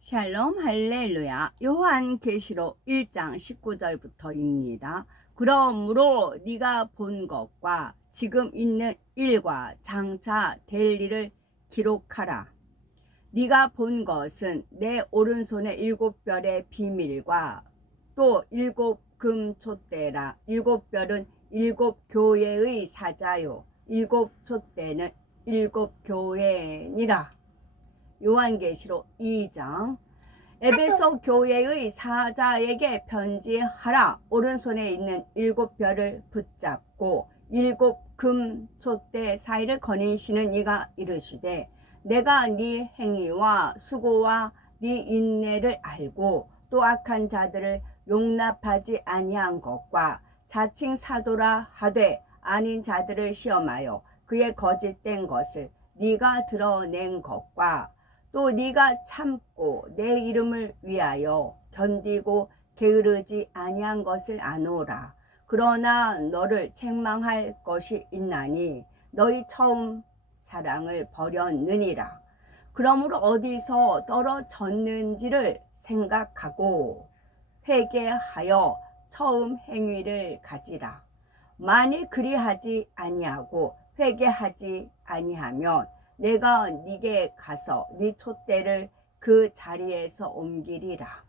샬롬 할렐루야 요한계시록 1장 19절부터입니다. 그러므로 네가 본 것과 지금 있는 일과 장차 될 일을 기록하라. 네가 본 것은 내 오른손의 일곱 별의 비밀과 또 일곱 금 촛대라. 일곱 별은 일곱 교회의 사자요. 일곱 촛대는 일곱 교회니라. 요한계시록 2장. 에베소 교회의 사자에게 편지하라. 오른손에 있는 일곱 별을 붙잡고 일곱 금 촛대 사이를 거니시는 이가 이르시되 내가 네 행위와 수고와 네 인내를 알고 또 악한 자들을 용납하지 아니한 것과 자칭 사도라 하되 아닌 자들을 시험하여 그의 거짓된 것을 네가 드러낸 것과 또 네가 참고 내 이름을 위하여 견디고 게으르지 아니한 것을 아노라. 그러나 너를 책망할 것이 있나니 너희 처음 사랑을 버렸느니라. 그러므로 어디서 떨어졌는지를 생각하고 회개하여 처음 행위를 가지라. 만일 그리하지 아니하고 회개하지 아니하면 내가 네게 가서 네 촛대를 그 자리에서 옮기리라.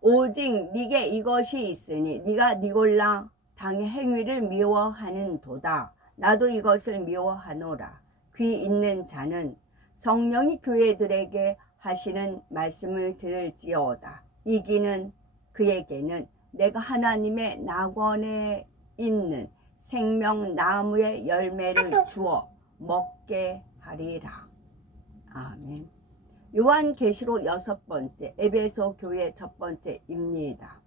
오직 네게 이것이 있으니 네가 니골라 당의 행위를 미워하는 도다. 나도 이것을 미워하노라. 귀 있는 자는 성령이 교회들에게 하시는 말씀을 들을지어다. 이기는 그에게는 내가 하나님의 낙원에 있는 생명나무의 열매를 주어 먹게 하리라. 아멘. 요한계시록 여섯 번째 에베소 교회 첫 번째 입니다.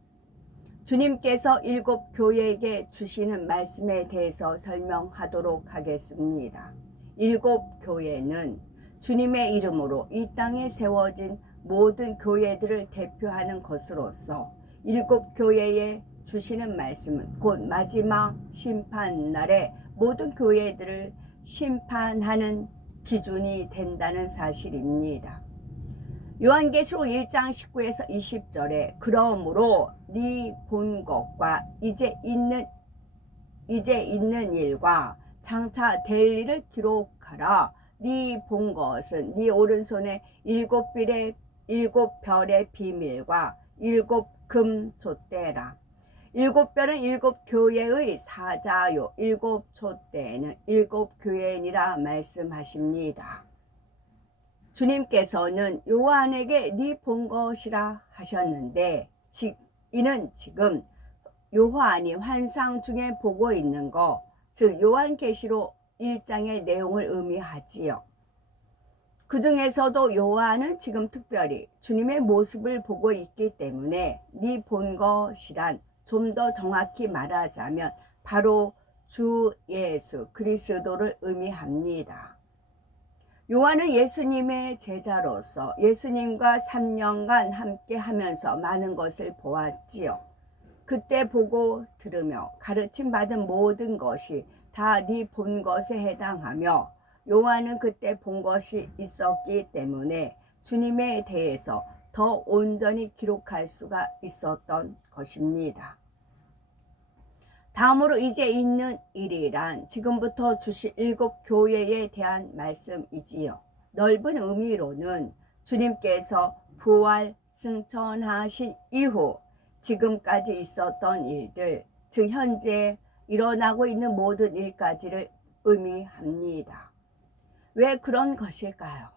주님께서 일곱 교회에게 주시는 말씀에 대해서 설명하도록 하겠습니다. 일곱 교회는 주님의 이름으로 이 땅에 세워진 모든 교회들을 대표하는 것으로서 일곱 교회에 주시는 말씀은 곧 마지막 심판 날에 모든 교회들을 심판하는 기준이 된다는 사실입니다. 요한계시록 1장 19에서 20절에 그러므로 네 본 것과 이제 있는 이제 있는 일과 장차 될 일을 기록하라. 네 본 것은 네 오른손에 일곱 별의 일곱 별의 비밀과 일곱 금 촛대라. 일곱 별은 일곱 교회의 사자요. 일곱 촛대는 일곱 교회니라 말씀하십니다. 주님께서는 요한에게 네 본 것이라 하셨는데 이는 지금 요한이 환상 중에 보고 있는 거, 즉 요한계시록 1장의 내용을 의미하지요. 그 중에서도 요한은 지금 특별히 주님의 모습을 보고 있기 때문에 네 본 것이란 좀 더 정확히 말하자면 바로 주 예수 그리스도를 의미합니다. 요한은 예수님의 제자로서 예수님과 3년간 함께 하면서 많은 것을 보았지요. 그때 보고 들으며 가르침 받은 모든 것이 다 네 본 것에 해당하며 요한은 그때 본 것이 있었기 때문에 주님에 대해서 더 온전히 기록할 수가 있었던 것입니다. 다음으로 이제 있는 일이란 지금부터 주실 일곱 교회에 대한 말씀이지요. 넓은 의미로는 주님께서 부활 승천하신 이후 지금까지 있었던 일들, 즉 현재 일어나고 있는 모든 일까지를 의미합니다. 왜 그런 것일까요?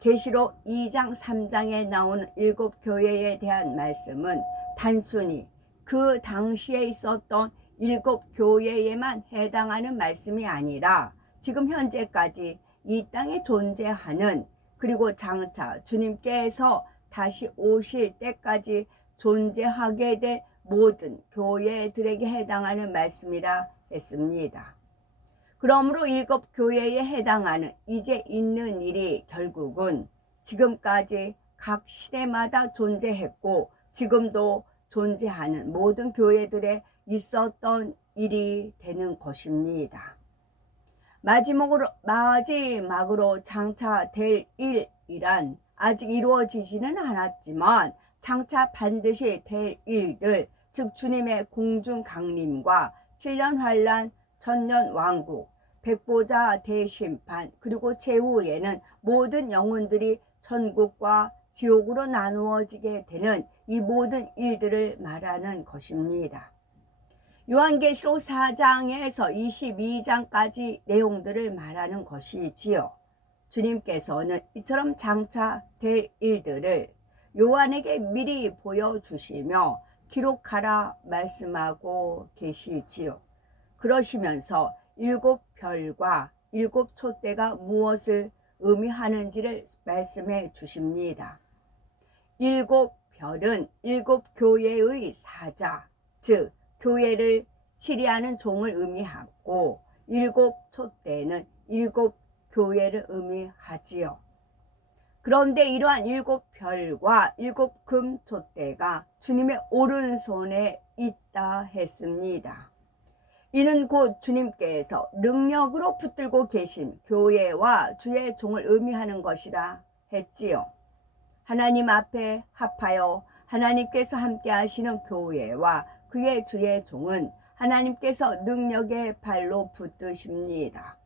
계시록 2장 3장에 나오는 일곱 교회에 대한 말씀은 단순히 그 당시에 있었던 일곱 교회에만 해당하는 말씀이 아니라 지금 현재까지 이 땅에 존재하는 그리고 장차 주님께서 다시 오실 때까지 존재하게 될 모든 교회들에게 해당하는 말씀이라 했습니다. 그러므로 일곱 교회에 해당하는 이제 있는 일이 결국은 지금까지 각 시대마다 존재했고 지금도 존재하는 모든 교회들에 있었던 일이 되는 것입니다. 마지막으로, 마지막으로 장차 될 일이란 아직 이루어지지는 않았지만 장차 반드시 될 일들, 즉 주님의 공중 강림과 7년 환란, 천년 왕국, 백보자 대심판, 그리고 제후에는 모든 영혼들이 천국과 지옥으로 나누어지게 되는 이 모든 일들을 말하는 것입니다. 요한계시록 4장에서 22장까지 내용들을 말하는 것이지요. 주님께서는 이처럼 장차 될 일들을 요한에게 미리 보여주시며 기록하라 말씀하고 계시지요. 그러시면서 일곱 별과 일곱 촛대가 무엇을 의미하는지를 말씀해 주십니다. 일곱 별은 일곱 교회의 사자, 즉 교회를 치리하는 종을 의미하고 일곱 촛대는 일곱 교회를 의미하지요. 그런데 이러한 일곱 별과 일곱 금 촛대가 주님의 오른손에 있다 했습니다. 이는 곧 주님께서 능력으로 붙들고 계신 교회와 주의 종을 의미하는 것이라 했지요. 하나님 앞에 합하여 하나님께서 함께 하시는 교회와 그의 주의 종은 하나님께서 능력의 발로 붙드십니다.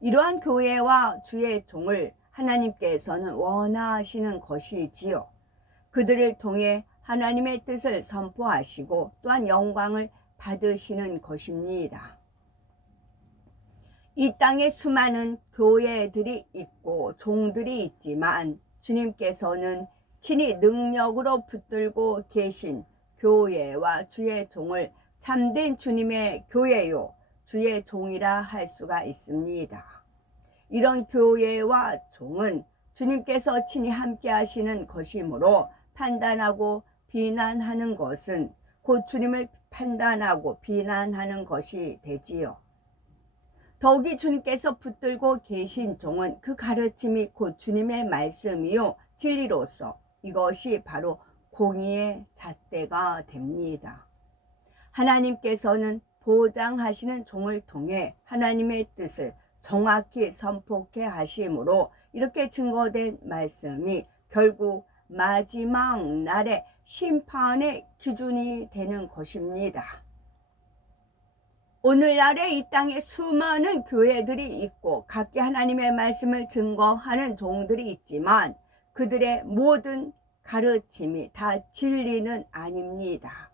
이러한 교회와 주의 종을 하나님께서는 원하시는 것이지요. 그들을 통해 하나님의 뜻을 선포하시고 또한 영광을 받으시는 것입니다. 이 땅에 수많은 교회들이 있고 종들이 있지만 주님께서는 친히 능력으로 붙들고 계신 교회와 주의 종을 참된 주님의 교회요, 주의 종이라 할 수가 있습니다. 이런 교회와 종은 주님께서 친히 함께 하시는 것이므로 판단하고 비난하는 것은 곧 주님을 판단하고 비난하는 것이 되지요. 더욱이 주님께서 붙들고 계신 종은 그 가르침이 곧 주님의 말씀이요 진리로서 이것이 바로 공의의 잣대가 됩니다. 하나님께서는 보장하시는 종을 통해 하나님의 뜻을 정확히 선포케 하심으로 이렇게 증거된 말씀이 결국 마지막 날에 심판의 기준이 되는 것입니다. 오늘날에 이 땅에 수많은 교회들이 있고 각기 하나님의 말씀을 증거하는 종들이 있지만 그들의 모든 가르침이 다 진리는 아닙니다.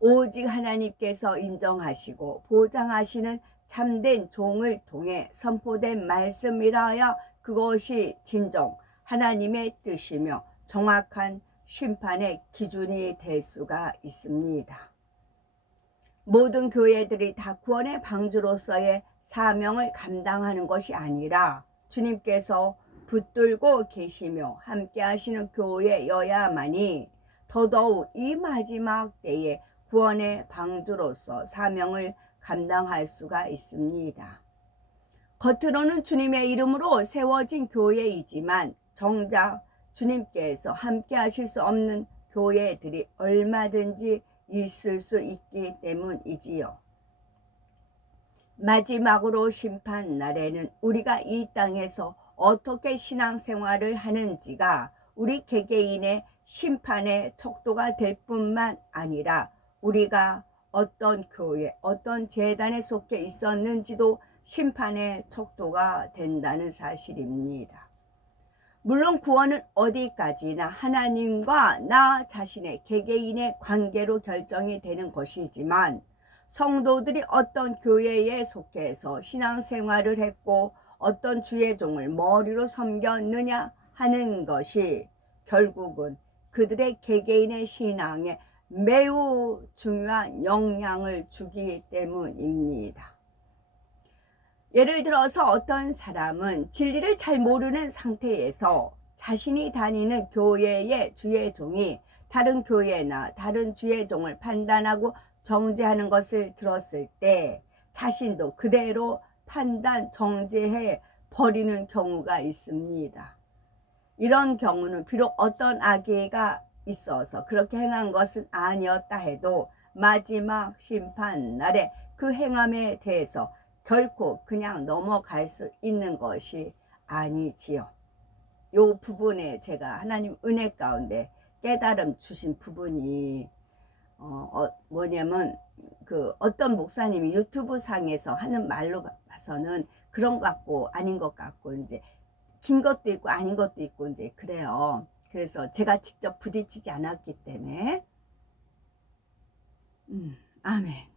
오직 하나님께서 인정하시고 보장하시는 참된 종을 통해 선포된 말씀이라야 그것이 진정 하나님의 뜻이며 정확한 심판의 기준이 될 수가 있습니다. 모든 교회들이 다 구원의 방주로서의 사명을 감당하는 것이 아니라 주님께서 붙들고 계시며 함께 하시는 교회여야만이 더더욱 이 마지막 때에 구원의 방주로서 사명을 감당할 수가 있습니다. 겉으로는 주님의 이름으로 세워진 교회이지만 정작 주님께서 함께 하실 수 없는 교회들이 얼마든지 있을 수 있기 때문이지요. 마지막으로 심판 날에는 우리가 이 땅에서 어떻게 신앙생활을 하는지가 우리 개개인의 심판의 척도가 될 뿐만 아니라 우리가 어떤 교회, 어떤 재단에 속해 있었는지도 심판의 척도가 된다는 사실입니다. 물론 구원은 어디까지나 하나님과 나 자신의 개개인의 관계로 결정이 되는 것이지만 성도들이 어떤 교회에 속해서 신앙생활을 했고 어떤 주의 종을 머리로 섬겼느냐 하는 것이 결국은 그들의 개개인의 신앙에 매우 중요한 영향을 주기 때문입니다. 예를 들어서 어떤 사람은 진리를 잘 모르는 상태에서 자신이 다니는 교회의 주의 종이 다른 교회나 다른 주의 종을 판단하고 정죄하는 것을 들었을 때 자신도 그대로 판단 정죄해 버리는 경우가 있습니다. 이런 경우는 비록 어떤 악의가 있어서 그렇게 행한 것은 아니었다 해도 마지막 심판 날에 그 행함에 대해서 결코 그냥 넘어갈 수 있는 것이 아니지요. 요 부분에 제가 하나님 은혜 가운데 깨달음 주신 부분이 어, 어, 뭐냐면 그 어떤 목사님이 유튜브 상에서 하는 말로 봐서는 그런 것 같고 아닌 것 같고 이제 긴 것도 있고 아닌 것도 있고 이제 그래요. 그래서 제가 직접 부딪히지 않았기 때문에 음, 아멘.